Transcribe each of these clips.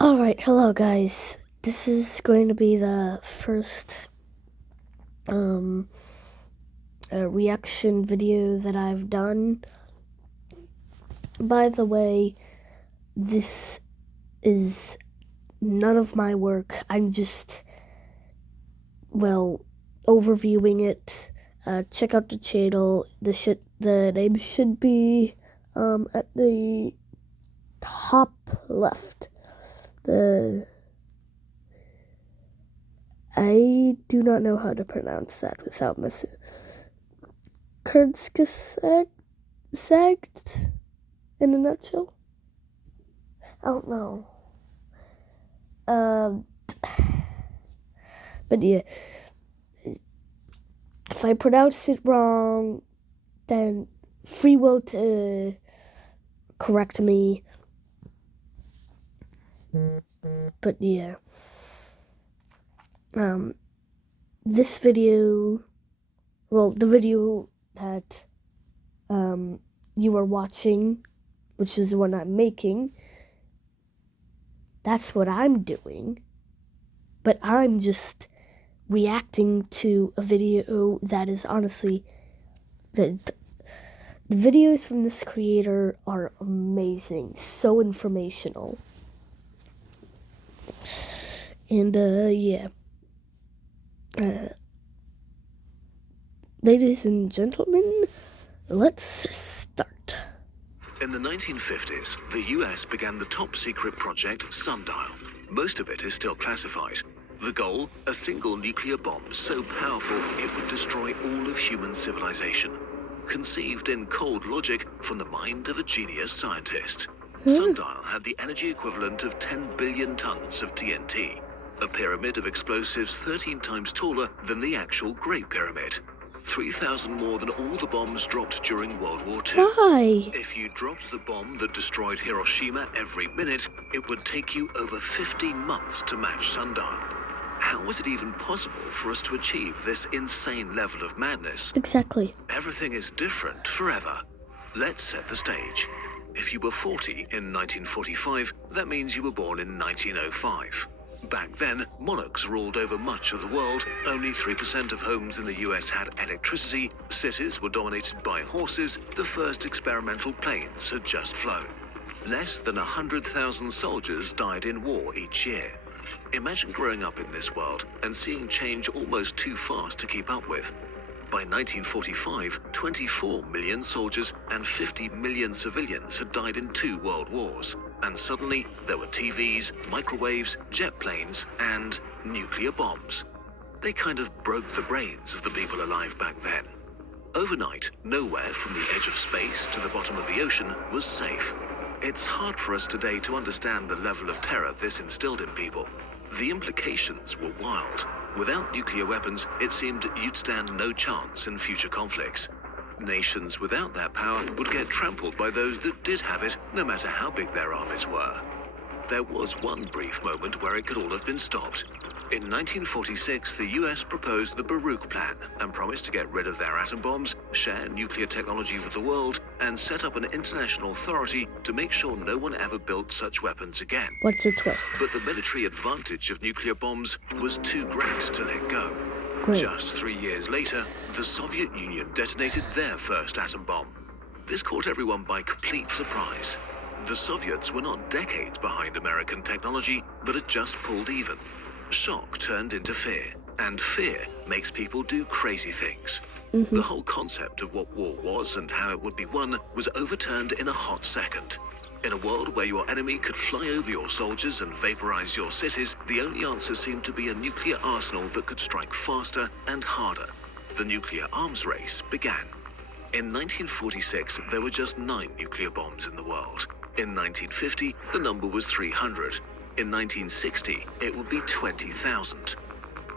Alright, hello guys. This is going to be the first reaction video that I've done. By the way, this is none of my work. I'm just, overviewing it. Check out the channel. The name should be at the top left. I do not know how to pronounce that without missing. Kurzgesagt in a nutshell? I don't know. But yeah, if I pronounce it wrong, then free will to correct me. But yeah, this video, the video that you are watching, which is the one I'm making, that's what I'm doing, but I'm just reacting to a video that is honestly, the videos from this creator are amazing, so informational. And yeah, ladies and gentlemen, let's start. In the 1950s, the US began the top-secret project Sundial. Most of it is still classified. The goal, a single nuclear bomb so powerful it would destroy all of human civilization. Conceived in cold logic from the mind of a genius scientist. Sundial had the energy equivalent of 10 billion tons of TNT, a pyramid of explosives 13 times taller than the actual Great Pyramid. 3,000 more than all the bombs dropped during World War II. Why? If you dropped the bomb that destroyed Hiroshima every minute, it would take you over 15 months to match Sundial. How was it even possible for us to achieve this insane level of madness? Exactly. Everything is different forever. Let's set the stage. If you were 40 in 1945, that means you were born in 1905. Back then, monarchs ruled over much of the world. Only 3% of homes in the US had electricity, cities were dominated by horses, the first experimental planes had just flown. Less than 100,000 soldiers died in war each year. Imagine growing up in this world and seeing change almost too fast to keep up with. By 1945, 24 million soldiers and 50 million civilians had died in 2 world wars. And suddenly, there were TVs, microwaves, jet planes, and nuclear bombs. They kind of broke the brains of the people alive back then. Overnight, nowhere from the edge of space to the bottom of the ocean was safe. It's hard for us today to understand the level of terror this instilled in people. The implications were wild. Without nuclear weapons, it seemed you'd stand no chance in future conflicts. Nations without that power would get trampled by those that did have it, no matter how big their armies were. There was one brief moment where it could all have been stopped. In 1946, the US proposed the Baruch Plan and promised to get rid of their atom bombs, share nuclear technology with the world, and set up an international authority to make sure no one ever built such weapons again. What's the twist? But the military advantage of nuclear bombs was too great to let go. Great. Just 3 years later, the Soviet Union detonated their first atom bomb. This caught everyone by complete surprise. The Soviets were not decades behind American technology, but had just pulled even. Shock turned into fear, and fear makes people do crazy things. The whole concept of what war was and how it would be won was overturned in a hot second. In a world where your enemy could fly over your soldiers and vaporize your cities, the only answer seemed to be a nuclear arsenal that could strike faster and harder. The nuclear arms race began. In 1946, there were just 9 nuclear bombs in the world. In 1950, the number was 300. In 1960, it would be 20,000.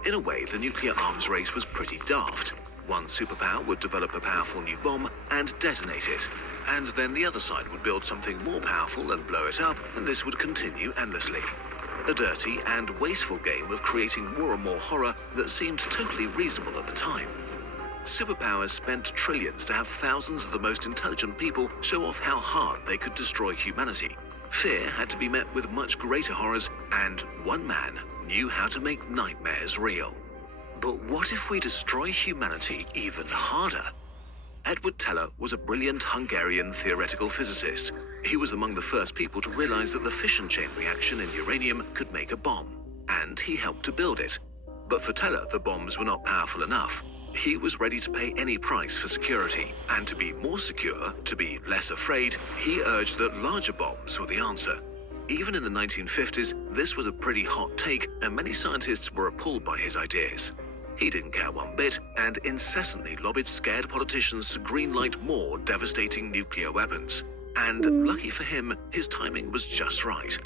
In a way, the nuclear arms race was pretty daft. One superpower would develop a powerful new bomb and detonate it. And then the other side would build something more powerful and blow it up, and this would continue endlessly. A dirty and wasteful game of creating more and more horror that seemed totally reasonable at the time. Superpowers spent trillions to have thousands of the most intelligent people show off how hard they could destroy humanity. Fear had to be met with much greater horrors, and one man knew how to make nightmares real. But what if we destroy humanity even harder? Edward Teller was a brilliant Hungarian theoretical physicist. He was among the first people to realize that the fission chain reaction in uranium could make a bomb, and he helped to build it. But for Teller, the bombs were not powerful enough. He was ready to pay any price for security, and to be more secure, to be less afraid, he urged that larger bombs were the answer. Even in the 1950s, this was a pretty hot take, and many scientists were appalled by his ideas. He didn't care one bit, and incessantly lobbied scared politicians to greenlight more devastating nuclear weapons. And lucky for him, his timing was just right.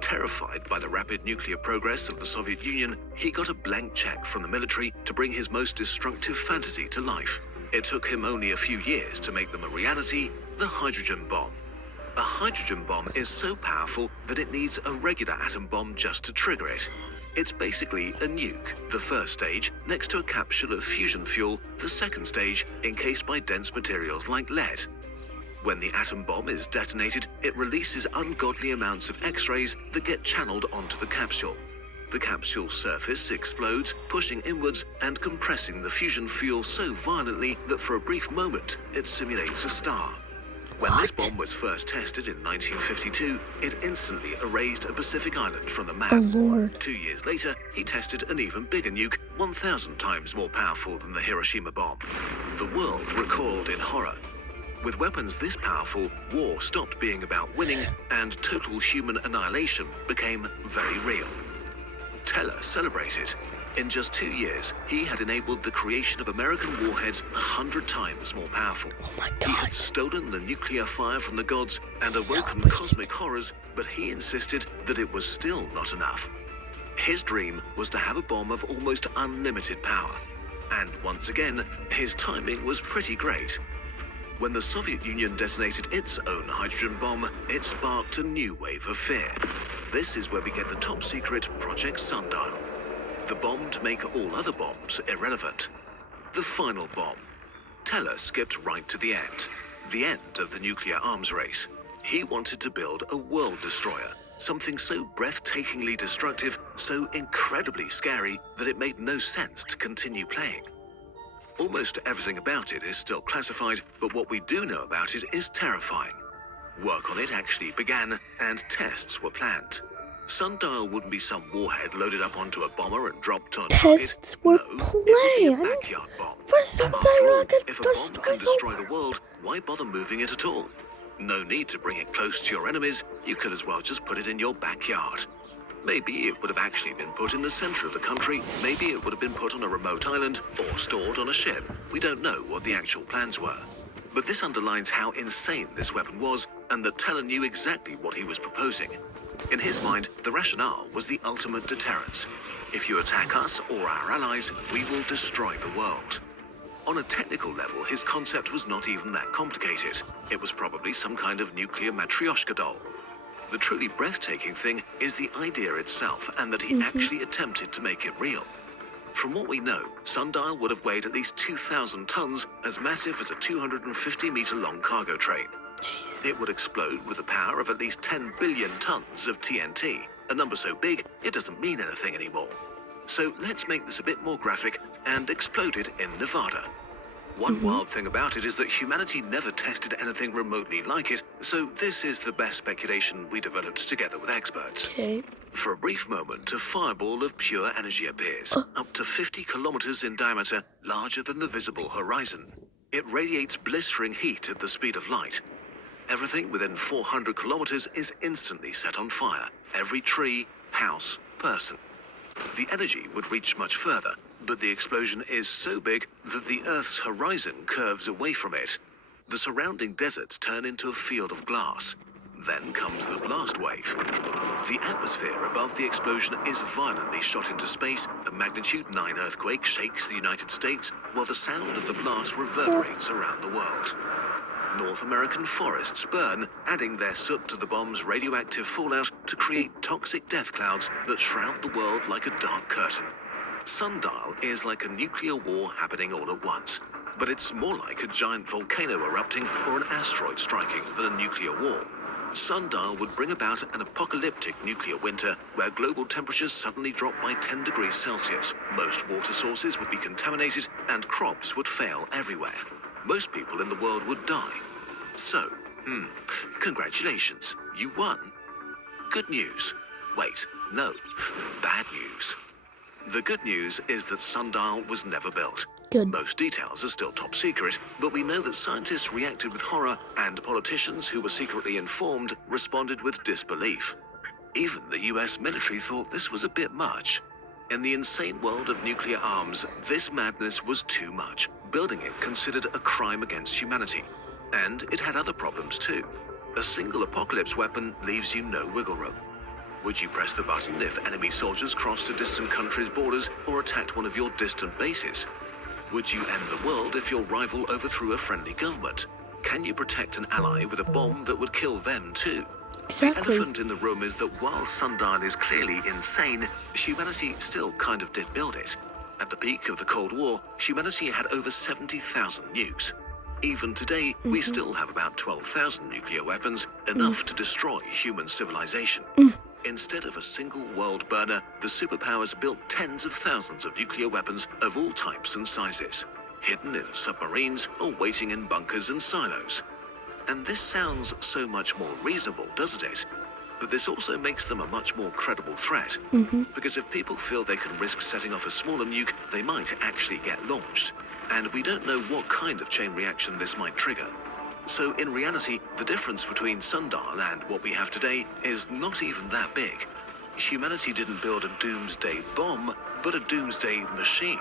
Terrified by the rapid nuclear progress of the Soviet Union, he got a blank check from the military to bring his most destructive fantasy to life. It took him only a few years to make them a reality: the hydrogen bomb. A hydrogen bomb is so powerful that it needs a regular atom bomb just to trigger it. It's basically a nuke, the first stage next to a capsule of fusion fuel, the second stage encased by dense materials like lead. When the atom bomb is detonated, it releases ungodly amounts of X-rays that get channeled onto the capsule. The capsule's surface explodes, pushing inwards and compressing the fusion fuel so violently that for a brief moment it simulates a star. When this bomb was first tested in 1952, it instantly erased a Pacific island from the map. Oh, Lord. 2 years later, he tested an even bigger nuke, 1,000 times more powerful than the Hiroshima bomb. The world recoiled in horror. With weapons this powerful, war stopped being about winning, and total human annihilation became very real. Teller celebrated. In just 2 years, he had enabled the creation of American warheads 100 times more powerful. Oh my He had God. stolen the nuclear fire from the gods and awoken Celebrated. cosmic horrors, but he insisted that it was still not enough. His dream was to have a bomb of almost unlimited power. And once again, his timing was pretty great. When the Soviet Union detonated its own hydrogen bomb, it sparked a new wave of fear. This is where we get the top-secret Project Sundial, the bomb to make all other bombs irrelevant. The final bomb. Teller skipped right to the end of the nuclear arms race. He wanted to build a world destroyer, something so breathtakingly destructive, so incredibly scary that it made no sense to continue playing. Almost everything about it is still classified, but what we do know about it is terrifying. Work on it actually began, and tests were planned. Sundial wouldn't be some warhead loaded up onto a bomber and dropped on a target. Tests were No, it would be a planned backyard bomb. for something After all, that could if a bomb destroy can the destroy the world. world, why bother moving it at all? No need to bring it close to your enemies. You could as well just put it in your backyard. Maybe it would have actually been put in the center of the country. Maybe it would have been put on a remote island or stored on a ship. We don't know what the actual plans were. But this underlines how insane this weapon was, and that Teller knew exactly what he was proposing. In his mind, the rationale was the ultimate deterrence. If you attack us or our allies, we will destroy the world. On a technical level, his concept was not even that complicated. It was probably some kind of nuclear Matryoshka doll. The truly breathtaking thing is the idea itself, and that he actually attempted to make it real. From what we know, Sundial would have weighed at least 2,000 tons, as massive as a 250-meter-long cargo train. Jesus. It would explode with the power of at least 10 billion tons of TNT, a number so big it doesn't mean anything anymore. So let's make this a bit more graphic and explode it in Nevada. One wild thing about it is that humanity never tested anything remotely like it, so this is the best speculation we developed together with experts. Okay. For a brief moment, a fireball of pure energy appears, up to 50 kilometers in diameter, larger than the visible horizon. It radiates blistering heat at the speed of light. Everything within 400 kilometers is instantly set on fire. Every tree, house, person. The energy would reach much further, but the explosion is so big that the Earth's horizon curves away from it. The surrounding deserts turn into a field of glass. Then comes the blast wave. The atmosphere above the explosion is violently shot into space. A magnitude 9 earthquake shakes the United States, while the sound of the blast reverberates around the world. North American forests burn, adding their soot to the bomb's radioactive fallout to create toxic death clouds that shroud the world like a dark curtain. Sundial is like a nuclear war happening all at once, but it's more like a giant volcano erupting or an asteroid striking than a nuclear war. Sundial would bring about an apocalyptic nuclear winter where global temperatures suddenly drop by 10 degrees Celsius. Most water sources would be contaminated and crops would fail everywhere. Most people in the world would die. So, congratulations, you won. Good news. Wait, no, bad news. The good news is that Sundial was never built. Good. Most details are still top secret, but we know that scientists reacted with horror and politicians who were secretly informed responded with disbelief. Even the US military thought this was a bit much. In the insane world of nuclear arms, this madness was too much. Building it considered a crime against humanity. And it had other problems too. A single apocalypse weapon leaves you no wiggle room. Would you press the button if enemy soldiers crossed a distant country's borders or attacked one of your distant bases? Would you end the world if your rival overthrew a friendly government? Can you protect an ally with a bomb that would kill them too? Exactly. The elephant in the room is that while Sundial is clearly insane, humanity still kind of did build it. At the peak of the Cold War, humanity had over 70,000 nukes. Even today, we still have about 12,000 nuclear weapons, enough to destroy human civilization. Instead of a single world burner, the superpowers built tens of thousands of nuclear weapons of all types and sizes, hidden in submarines or waiting in bunkers and silos. And this sounds so much more reasonable, doesn't it? But this also makes them a much more credible threat. Because if people feel they can risk setting off a smaller nuke, they might actually get launched. And we don't know what kind of chain reaction this might trigger. So in reality, the difference between Sundial and what we have today is not even that big. Humanity didn't build a doomsday bomb, but a doomsday machine.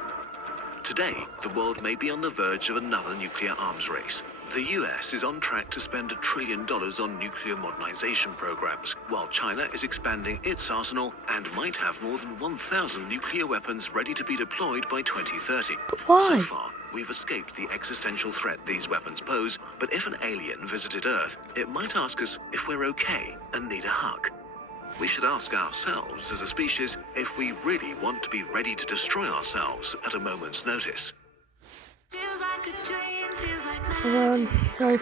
Today, the world may be on the verge of another nuclear arms race. The US is on track to spend $1 trillion on nuclear modernization programs, while China is expanding its arsenal and might have more than 1,000 nuclear weapons ready to be deployed by 2030. But why? So far, we've escaped the existential threat these weapons pose, but if an alien visited Earth, it might ask us if we're okay and need a hug. We should ask ourselves as a species if we really want to be ready to destroy ourselves at a moment's notice. Feels like a dream, feels like Hold on. Sorry.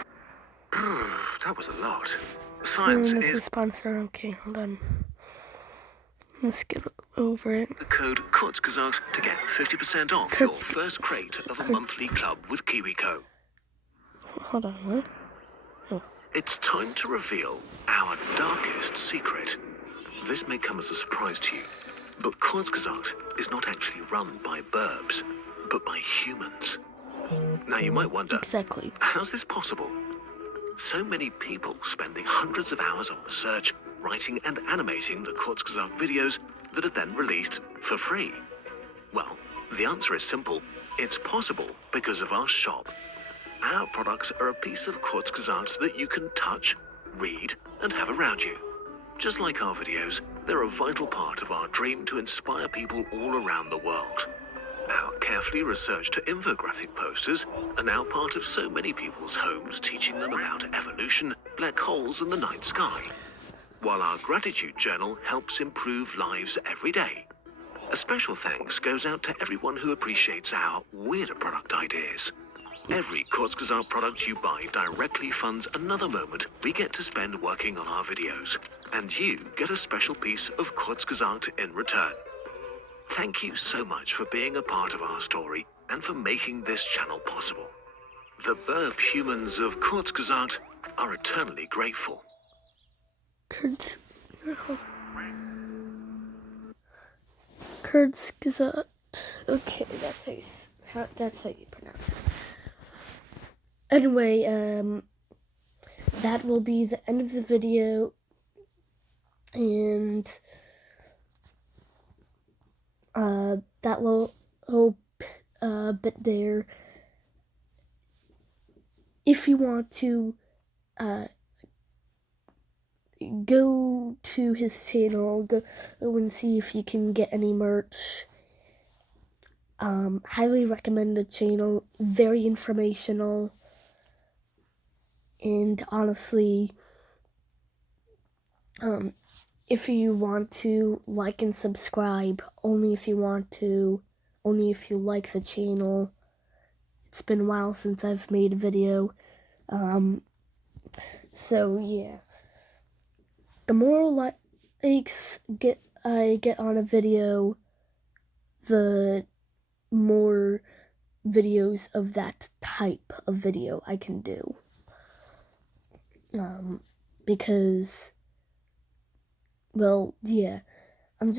That was a lot. Science This is is sponsor. Okay, hold on. Let's get over it. the code Kurzgesagt to get 50% off your Kurz- first crate of a Kurz- monthly club with KiwiCo. Hold on. What? It's time to reveal our darkest secret. This may come as a surprise to you, but Kurzgesagt is not actually run by burbs, but by humans. Now you might wonder, Exactly. how's this possible? So many people spending hundreds of hours on research, writing and animating the Kurzgesagt videos that are then released for free. Well, the answer is simple. It's possible because of our shop. Our products are a piece of Kurzgesagt that you can touch, read, and have around you. Just like our videos, they're a vital part of our dream to inspire people all around the world. Our carefully researched infographic posters are now part of so many people's homes, teaching them about evolution, black holes, and the night sky. While our gratitude journal helps improve lives every day. A special thanks goes out to everyone who appreciates our weirder product ideas. Every Kurzgesagt product you buy directly funds another moment we get to spend working on our videos. And you get a special piece of Kurzgesagt in return. Thank you so much for being a part of our story and for making this channel possible. The burb humans of Kurzgesagt are eternally grateful. Kurzgesagt. Okay, that's how you pronounce it. Anyway, that will be the end of the video, and that will bit there. If you want to go to his channel, go and see if you can get any merch. Highly recommend the channel. Very informational. And honestly, if you want to, like and subscribe, only if you want to, only if you like the channel. It's been a while since I've made a video. So yeah. the more likes I get on a video, the more videos of that type of video I can do. Because, well, yeah, I'm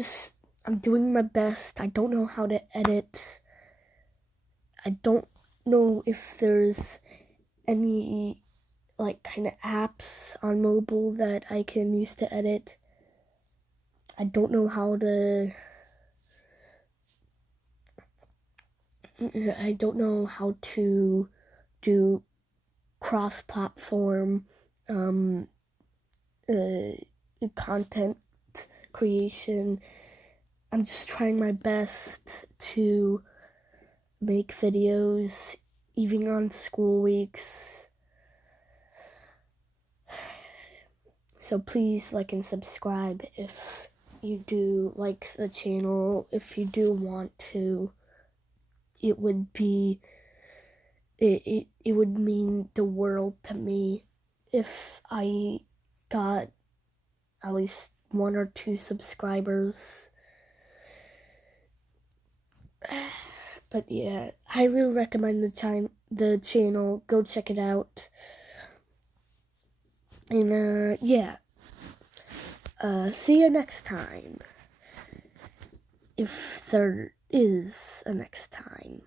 doing my best. I don't know how to edit. I don't know if there's any, like, kind of apps on mobile that I can use to edit. I don't know how to do cross-platform content creation. I'm just trying my best to make videos even on school weeks. So please like and subscribe if you do like the channel. If you do want to, it would mean the world to me if I got at least 1 or 2 subscribers. But yeah, I highly recommend the channel. Go check it out. And yeah. See you next time. If there is a next time.